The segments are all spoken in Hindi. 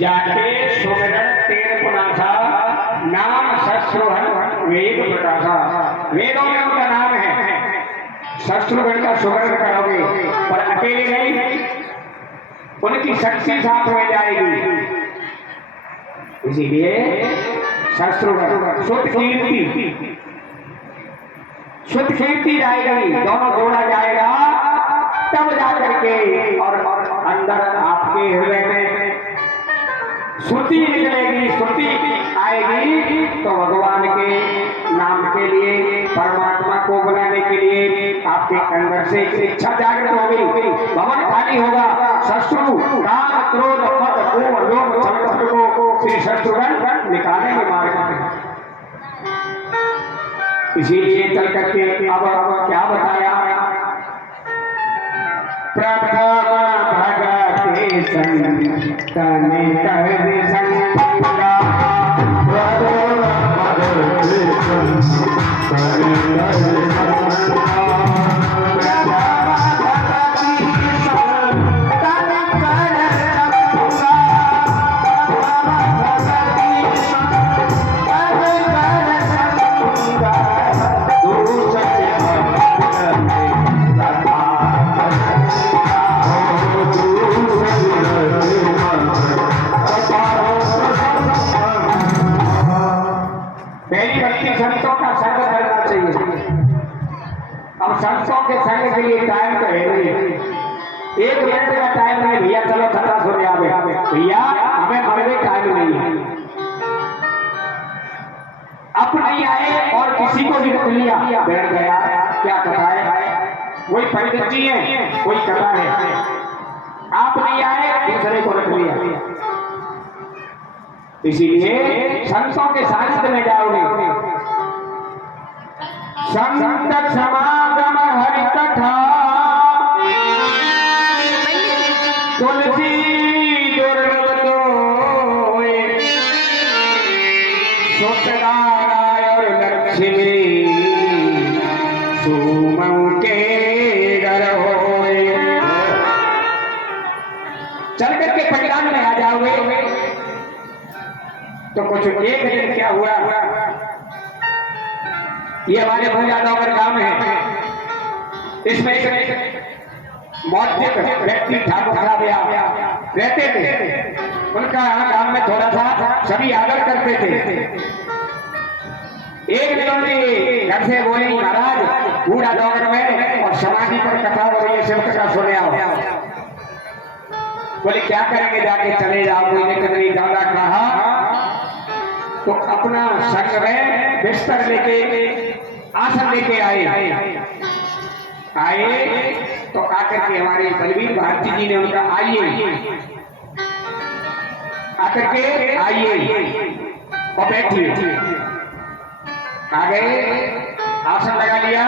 जाके सुमिरन तेर पुनासा नाम शत्रुघ्न वेद प्रकाशा। वेदों में उनका नाम है, शत्रुघ्न का सुमिरन करोगे पर अकेले नहीं, उनकी शक्ति साथ में जाएगी। इसीलिए शत्रुघ्न शुद्ध कीर्ति जाएगी, दोनों जोड़ा जाएगा तब जाकर के और अंदर आपके हृदय में श्रुति निकलेगी, श्रुति आएगी तो भगवान के नाम के लिए, परमात्मा को बुलाने के लिए आपके अंदर से इच्छा जागृत होगी, भवन खाली होगा। शत्रु काम क्रोध मद को लोभ छल को श्री शत्रुघ्न निकालेंगे मार्ग में। इसीलिए चल करके अब क्या बताया, प्रथम भगते संतन कर संगा संतों का संग करना चाहिए। अब संतों के संग के लिए टाइम तो है नहीं, 1 मिनट का टाइम नहीं भैया, चलो थोड़ा सो जाओ भैया, हमें मरने टाइम नहीं है। अब नहीं आए और किसी को भी रख लिया, बैठ गया, क्या कथा है, वही पंडित जी है, कोई कथा है, आप नहीं आए दूसरे को रख लिया। इसीलिए संतों के सानिध्य में जाओगे, संत समागम हरि कथा तुलसी सत्यनारायण लक्ष्मी सुमन के घर होए। चल करके पंडाल में आ जाओगे तो कुछ एक दिन क्या हुआ, ये हमारे भूजानगर गांव है, इसमें एक मौद्रिक व्यक्ति ठाकुर साहब रहते थे। उनका यहाँ गांव में थोड़ा सा सभी आदर करते थे। एक दिन उनके घर से बोले, महाराज भूजानगर में और समाधि पर कथा हो रही है, शिव कथा सुने आओ। बोले क्या करेंगे, जाके चले जाओ। कोई ने कभी ज्यादा कहा तो अपना संग में बिस्तर लेके आसन लेके आए तो आकर के हमारे बलवीर भारती जी ने उनका आइए आकर के आइए और बैठिए, आ गए, आसन लगा लिया,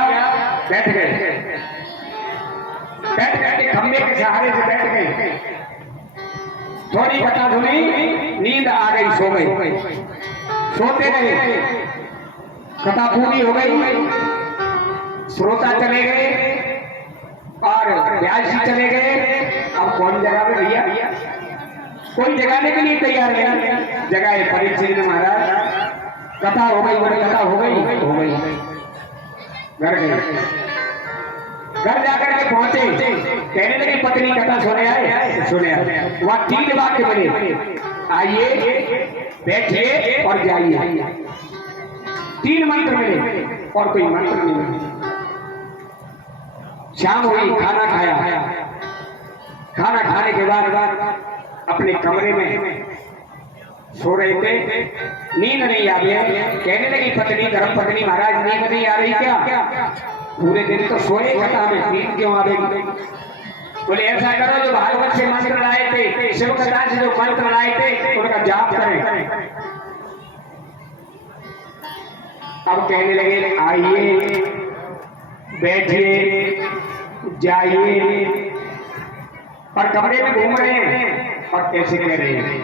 बैठ गए, बैठ गए, खंबे के सहारे से बैठ गए। थोड़ी कथा सुनी, नींद आ गई, सो गई, सोते रहे, कथा पूरी हो गई, श्रोता चले गए और व्यासी चले गए। अब कौन जगावे भैया, कोई जगाने के लिए तैयार नहीं। जगाए परीक्षित महाराज, कथा हो गई, बोले कथा हो गई, हो गई, घर गए, घर जाकर के पहुंचे, कहने लगे पत्नी कथा सुने आए, सुने आए। वहां 3 वाक्य बने, आइए, बैठिए और जाइए। 3 मंत्र मिले और कोई मंत्र नहीं मिले। शाम हुई, खाना खाया, खाना खाने के बाद अपने कमरे में सो रहे थे, नींद नहीं आ रही। कहने लगी पत्नी, धर्म पत्नी, महाराज नींद नहीं आ रही क्या? पूरे दिन तो सोए, कथा में नींद क्यों आ रही? बोले ऐसा करो, जो भागवत से मंत्र लाए थे, शिव कथा से जो मंत्र लाए थे उनका जाप करें। अब कहने लगे आइए, बैठिए, जाइए, और कमरे में घूम रहे हैं और कैसे कह रहे हैं।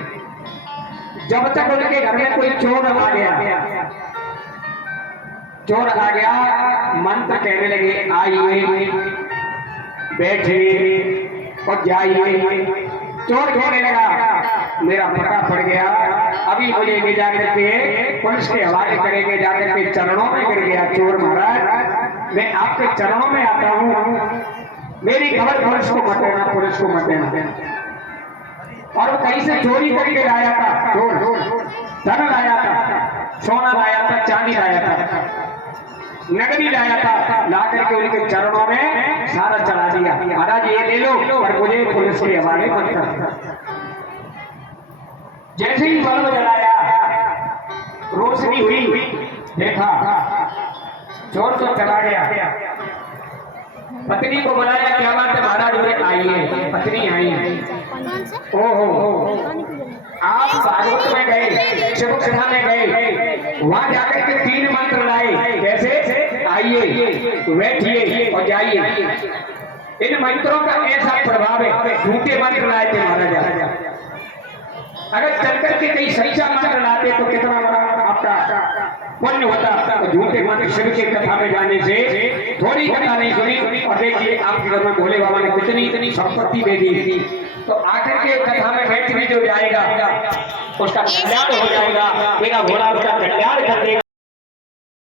जब तक उनके घर में कोई चोर आ गया, चोर आ गया, मंत्र कहने लगे आइए, बैठिए और जाइए। चोर कहने लगा मेरा पता पड़ गया, अभी मुझे ले जाकर के पुलिस के हवाले करेंगे, जाकर के चरणों में गिर गया। चोर महाराज, मैं आपके चरणों में आता हूँ, मेरी खबर पुलिस को मत देना, पुलिस को मत देना। और वो कहीं से चोरी करके लाया था, चोर धन लाया था, सोना लाया था, चांदी लाया था, नगदी लाया था, ला करके उनके चरणों में सारा चढ़ा दिया। महाराज ये ले लो और मुझे पुलिस के हवाले मत कर। जैसे ही बल्ब जलाया, रोशनी हुई, देखा चोर तो चला गया। पत्नी को बुलाया, क्या बात है महाराज, उन्हें आई है, पत्नी आई है। ओहो, आप भागवत में गए, शिव कथा में गए, वहां जाकर के 3 मंत्र लाए। कैसे? आइए, बैठिए और जाइए। इन मंत्रों का ऐसा प्रभाव है, झूठे मंत्र लाए थे महाराज। अगर चलकर के कहीं सच्चा मंत्र लाते तो कितना बड़ा आपका पुण्य होता। तो झूठे मंत्र शिव की कथा में जाने से थोड़ी कथा नहीं सुनी, और देखिए आपके घर में भोले बाबा ने कितनी इतनी संपत्ति दे दी। तो आखिर के कथा में व्यक्ति जो जाएगा उसका कल्याण हो जाएगा, मेरा भोला उसका कल्याण कर देगा।